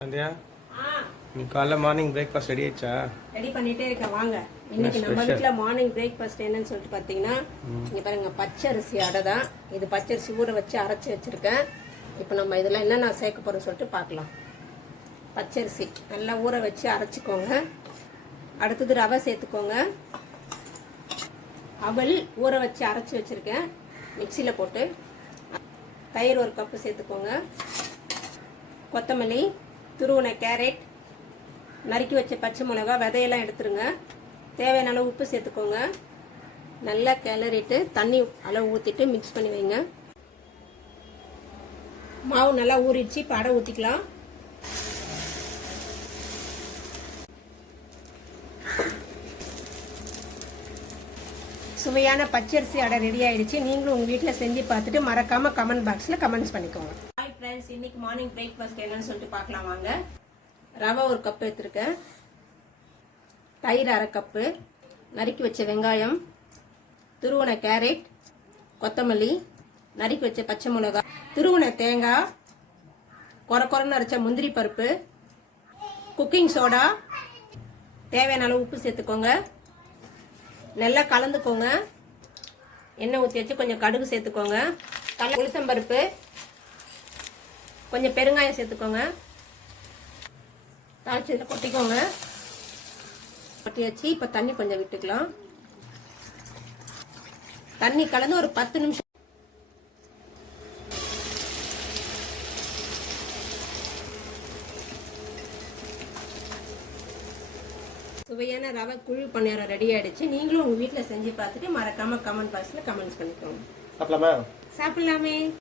சந்தியா நீ காலைல morning breakfast ready ஆயிடுச்சா? ரெடி பண்ணிட்டே இருக்கேன் வாங்க. இன்னைக்கு நம்ம வீட்ல மார்னிங் பிரேக்ஃபாஸ்ட் என்னன்னு சொல்லிட்டு பாத்தீங்கன்னா, இங்க பாருங்க பச்சரிசி அடை தான். இது பச்சரிசி ஊற வச்சு அரைச்சி வச்சிருக்கேன். இப்போ நம்ம இதெல்லாம் என்னென்ன சேர்க்க போறோம்னு சொல்லிட்டு பார்க்கலாம். பச்சரிசி நல்லா ஊற வச்சு அரைச்சிக்கோங்க. அடுத்தது ரவை சேர்த்துக்கோங்க. அவல் ஊற வச்சு அரைச்சி வச்சிருக்கேன் மிக்சியில் போட்டு. தயிர் ஒரு கப்பு சேர்த்துக்கோங்க. கொத்தமல்லி, துருவன கேரட், நறுக்கி வச்ச பச்சை மிளகா, விதையெல்லாம் எடுத்துருங்க. தேவையான அளவு உப்பு சேர்த்துக்கோங்க. நல்லா கிளறிட்டு தண்ணி அளவு ஊற்றிட்டு மிக்ஸ் பண்ணி வைங்க. மாவு நல்லா ஊறிடுச்சு. இப்போ அடை ஊற்றிக்கலாம். சுவையான பச்சரிசி அடை ரெடி ஆயிடுச்சு. நீங்களும் உங்கள் வீட்டில் செஞ்சு பார்த்துட்டு மறக்காம கமெண்ட் பாக்ஸில் கமெண்ட்ஸ் பண்ணிக்கோங்க. ஹாய் ஃப்ரெண்ட்ஸ், இன்னைக்கு மார்னிங் பிரேக்ஃபாஸ்ட் என்னன்னு சொல்லிட்டு பார்க்கலாம் வாங்க. ரவை ஒரு கப் எடுத்துருக்கேன். தயிர் அரை கப்பு, நறுக்கி வச்ச வெங்காயம், துருவன கேரட், கொத்தமல்லி, நறுக்கி வச்ச பச்சை மிளகா, துருவன தேங்காய், கொரன்னு அரைச்ச முந்திரி பருப்பு, குக்கிங் சோடா, தேவையான அளவு உப்பு சேர்த்துக்கோங்க. நல்லா கலந்துக்கோங்க. எண்ணெய் ஊற்றி வச்சு கொஞ்சம் கடுகு சேர்த்துக்கோங்க. உளுத்தம்பருப்பு, கொஞ்சம் பெருங்காயம் சேர்த்துக்கோங்க. தாளிச்சதில் கொட்டிக்கோங்க. கொட்டி வச்சு இப்போ தண்ணி கொஞ்சம் விட்டுக்கலாம். தண்ணி கலந்து ஒரு 10 நிமிஷம். சுவையான ரவை குழு பணியாரம் ரெடி ஆயிடுச்சு. நீங்களும் உங்க வீட்டில் செஞ்சு பார்த்துட்டு மறக்காம கமெண்ட் பாக்ஸ்ல கமெண்ட்ஸ் பண்ணிக்கோங்க. சாப்பிடலாமா? சாப்பிடலாமே.